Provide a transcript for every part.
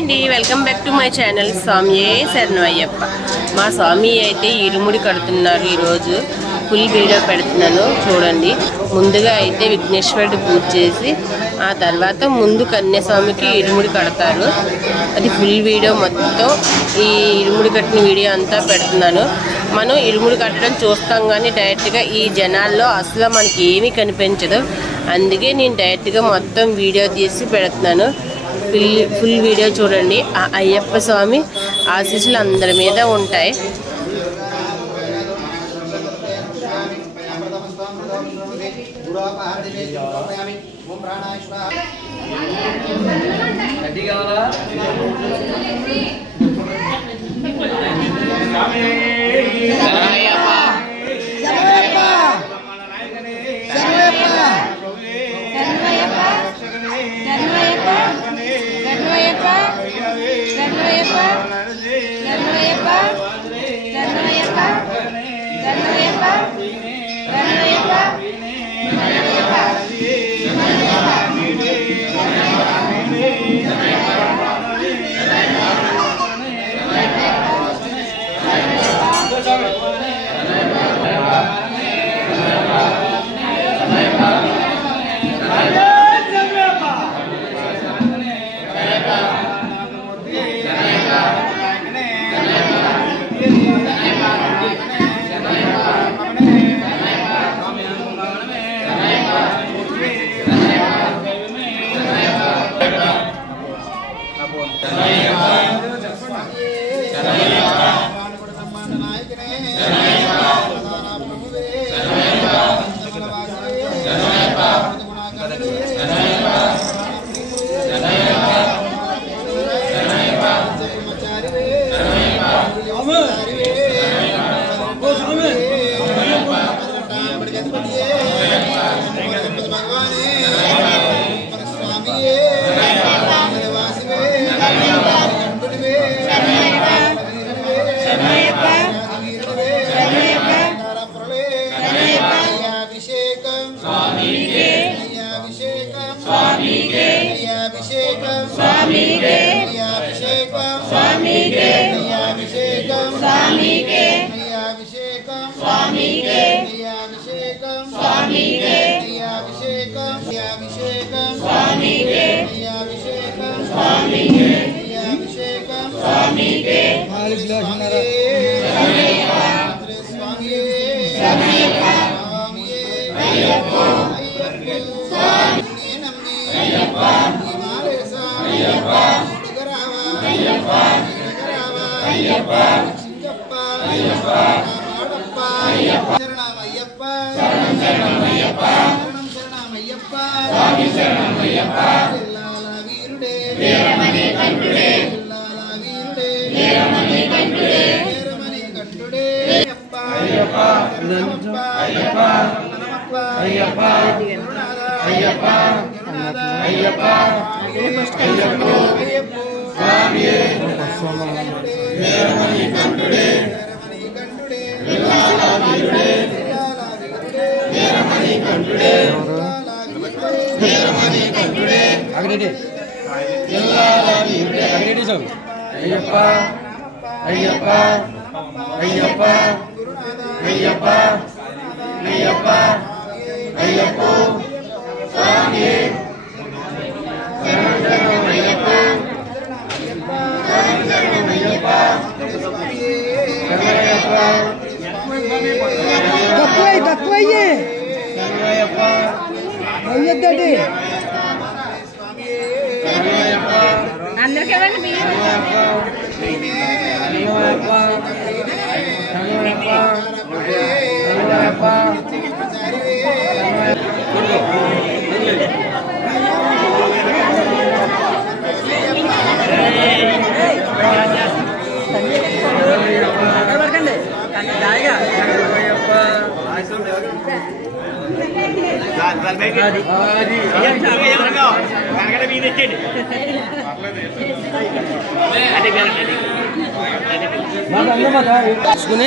అండి, welcome back to my channel స్వామి శరణయ్యప్ప. మా స్వామి అయితే ఇరుముడి కడుతున్నారు. ఈరోజు ఫుల్ వీడియో పెడుతున్నాను చూడండి. ముందుగా అయితే విఘ్నేశ్వరుడు పూజ చేసి ఆ తర్వాత ముందు కన్యాస్వామికి ఇరుముడి కడతారు. అది ఫుల్ వీడియో మొత్తం ఈ ఇరుముడి కట్టిన వీడియో అంతా పెడుతున్నాను. మనం ఇరుముడి కట్టడం చూస్తాం కానీ డైరెక్ట్గా ఈ జనాల్లో అసలు మనకి ఏమీ కనిపించదు. అందుకే నేను డైరెక్ట్గా మొత్తం వీడియో తీసి పెడుతున్నాను. ఫుల్ వీడియో చూడండి. ఆ అయ్యప్ప స్వామి ఆశీస్సులు అందరి మీద ఉంటాయి.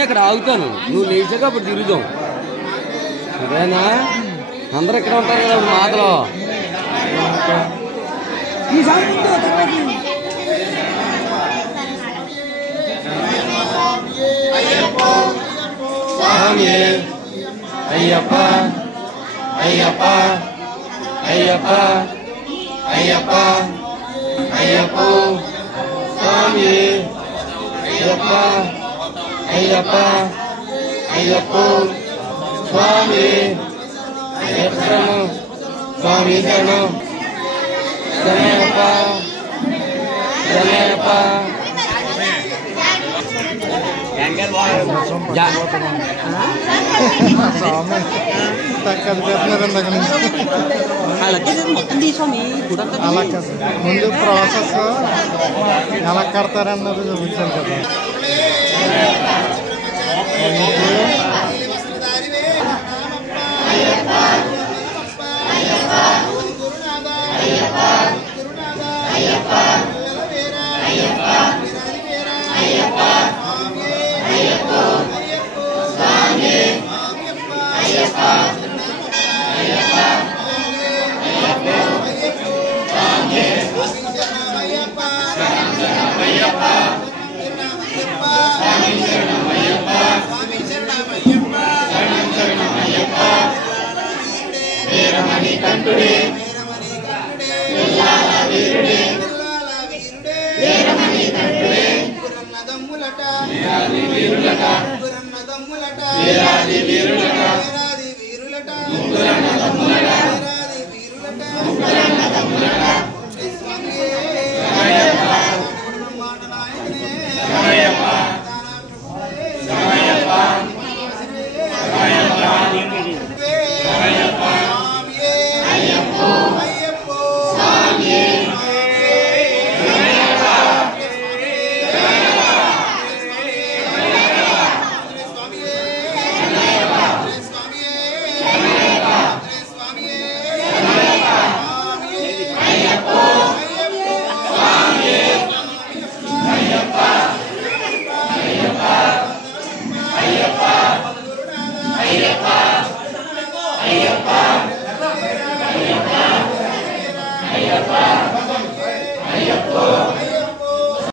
ఇక్కడ ఆగుతాను, నువ్వు లేచాక అప్పుడు తిరుగుతాం. అదేనా అందరు ఇక్కడ ఉంటారు కదా మాటలో. స్వామి అయ్యప్ప అయ్యప్ప అయ్యప్ప అయ్యప్ప అయ్యప్ప స్వామి అయ్యప్ప అయ్యప్ప అయ్యప్ప స్వామి అయ్యప్ప స్వామి శరణం శరణయ్యప్ప శరణయ్యప్ప ముందు ప్రాసెస్ ఎలా కడతారన్నది చూపించాను కదా. వీరాది